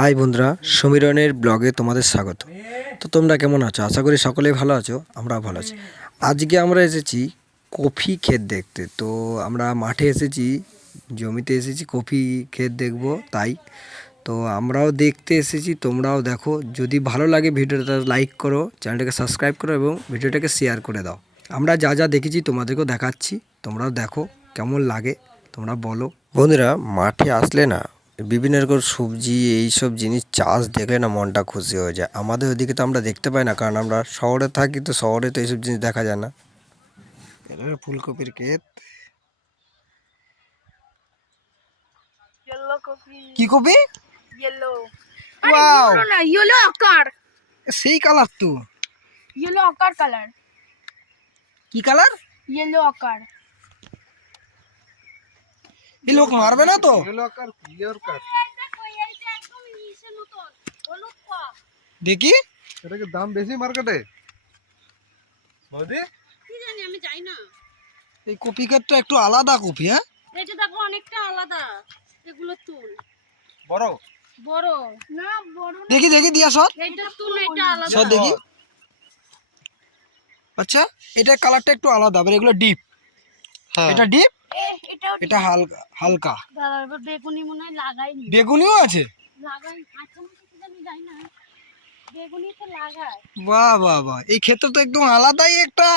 High বন্ধুরা, সমীরনের ব্লগে তোমাদের স্বাগত। তো তোমরা কেমন আছো? আশা করি সকলেই ভালো আছো, আমরাও ভালো আছি। আজকে আমরা এসেছি কফি ক্ষেত দেখতে। তো আমরা মাঠে এসেছি, জমিতে এসেছি কফি ক্ষেত দেখব তাই। তো আমরাও দেখতে এসেছি, তোমরাও দেখো। যদি ভালো লাগে ভিডিওটা লাইক করো, চ্যানেলটাকে সাবস্ক্রাইব করো এবং ভিডিওটাকে শেয়ার করে দাও। আমরা যা যা দেখেছি তোমাদেরকেও দেখাচ্ছি, তোমরাও দেখো কেমন লাগে, তোমরা বলো। বন্ধুরা, মাঠে আসলে না বিভিন্ন রকম সবজি এইসব জিনিস চাষ দেখলে না মনটা খুশি হয়ে যায়। আমাদের ওদিকে তো আমরা দেখতে পাই না, কারণ আমরা শহরে থাকি, তো শহরে তো এইসব জিনিস দেখা যায় না। এটা ফুলকপির ক্ষেত। येलो कॉफी কি কপি? येलो ওয়াও, अरे ना येलो आकार সেই কালার তো। येलो आकार कलर কি কালার? येलो आकार এই লোক মারবে না তো? দেখি এটা কি দাম বেশি মার্কেটে? বৌদি কি জানি আমি যাই না। এই কপি ক্ষেতটা একটু আলাদা কপি। হ্যাঁ, এটা দেখো অনেকটা আলাদা। এগুলো তুল বড় বড় না, বড় না। দেখি দেখি দিয়া সব এটা তুল, এটা আলাদা। সব দেখি। আচ্ছা, এটা কালারটা একটু আলাদা, আবার এগুলো ডিপ। হ্যাঁ এটা ডিপ, এটাও এটা হালকা হালকা। দাদা এবার বেগুনি মনে হয় লাগাইনি। বেগুনিও আছে। লাগাই আচ্ছা না, কিছু জানি যাই না। বেগুনি তো লাগায়। বাহ বাহ বাহ, এই ক্ষেত্রে তো একদম আলাদাই একটা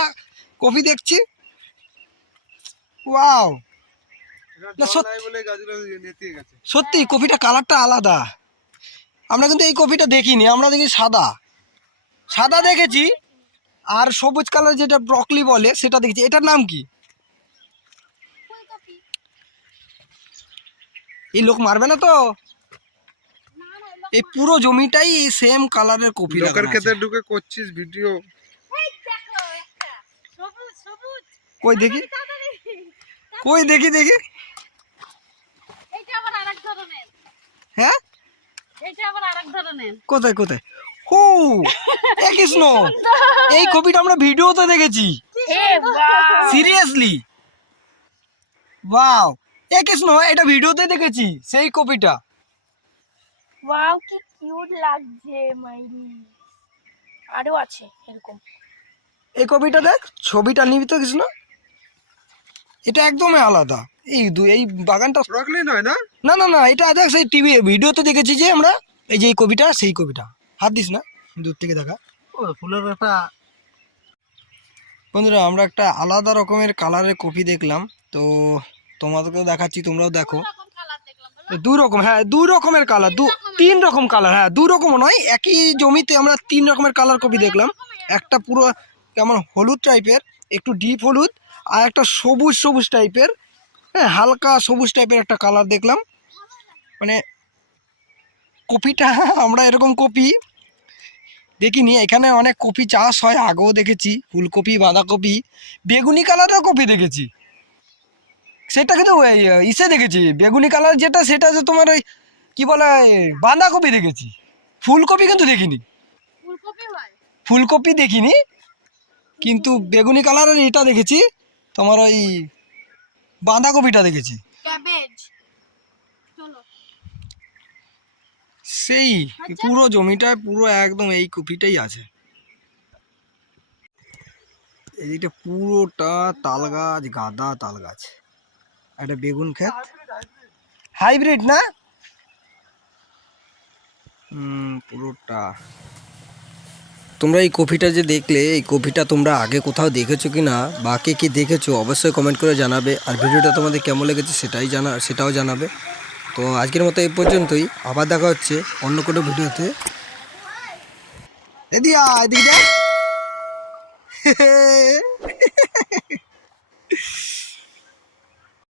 কফি দেখছি। ওয়াও, এটা না, জল নাই বলে গাছগুলো নেতিয়ে গেছে। সত্যি কফিটা কালারটা আলাদা। আমরা কিন্তু এই কফিটা দেখিনি, আমরা দেখি সাদা সাদা দেখেছি, আর সবুজ কালার যেটা ব্রকলি বলে সেটা দেখেছি। এটার নাম কি? ফুলকপি এই লোক মারবে না তো? না না, এগুলো এই পুরো জমিটাই এই সেম কালারের কফি লোকের লাগানো ক্ষেতে আছে। ঢুকে করছিস ভিডিও? এই দেখো একটা সবুজ সবুজ। কই দেখি, তাড়াতাড়ি। কই দেখি দেখি। এইটা আবার আরেক ধরনের। হ্যাঁ, এইটা আবার আরেক ধরনের। কোথায় কোথায়? হু, এ কৃষ্ণ, এই কপিটা আমরা ভিডিওতে দেখেছি। এ বাহ, সিরিয়াসলি, ওয়াও, এ কৃষ্ণ, এটা ভিডিওতে দেখেছি সেই কপিটা। ওয়াও কি কিউট লাগছে মাইরি। আরো আছে এরকম। এই কপিটা দেখ, ছবিটা নিবি তো কৃষ্ণ? এটা একদমই আলাদা। এই বাগানটা, ব্রকলি নয় না? না না না, এটা দেখ সেই টিভি ভিডিওতে দেখেছি যে আমরা। এই যে এই কপিটা, সেই কপিটা। হাত দিস না, দূর থেকে দেখা। ও ফুলের একটা বন্ধুরা, আমরা একটা আলাদা রকমের কালারের কপি দেখলাম, তো তোমাদেরকেও দেখাচ্ছি, তোমরাও দেখো। এরকম কালার দেখলাম বলো। দুই রকম, হ্যাঁ দুই রকমের কালার, তিন রকম কালার। হ্যাঁ, দুই রকম নয়, একই জমিতে আমরা তিন রকমের কালার কপি দেখলাম। একটা পুরো কেমন হলুদ টাইপের, একটু ডিপ হলুদ, আর একটা সবুজ সবুজ টাইপের, হ্যাঁ হালকা সবুজ টাইপের একটা কালার দেখলাম। মানে কপিটা আমরা এরকম কপি দেখিনি। এখানে অনেক কপি চাষ হয়, আগেও দেখেছি, ফুলকপি, বাঁধাকপি, বেগুনি কালারের কপি দেখেছি। সেটা কিন্তু ওই ইসে দেখেছি, বেগুনি কালার যেটা, সেটা যে তোমার ওই কি বলে বাঁধাকপি দেখেছি। ফুলকপি কিন্তু দেখিনি, ফুলকপি হয়। ফুলকপি দেখিনি, কিন্তু বেগুনি কালারের এটা দেখেছি, তোমার ওই বাঁধাকপিটা দেখেছি। ক্যাবেজ। চলো। সেই পুরো জমিটায় পুরো একদম এই কপিটাই আছে। এইটা পুরোটা তাল গাছ, গাদা তাল গাছ, একটা বেগুন ক্ষেত। হাইব্রিড না? পুরোটা। তোমরা এই কফিটা যে দেখলে, এই কফিটা তোমরা আগে কোথাও দেখেছো কি না, বা কে কি দেখেছো অবশ্যই কমেন্ট করে জানাবে। আর ভিডিওটা তোমাদের কেমন লেগেছে সেটাও জানাবে। তো আজকের মতো এই পর্যন্তই, আবার দেখা হচ্ছে অন্য কোনো ভিডিওতে। এদিকে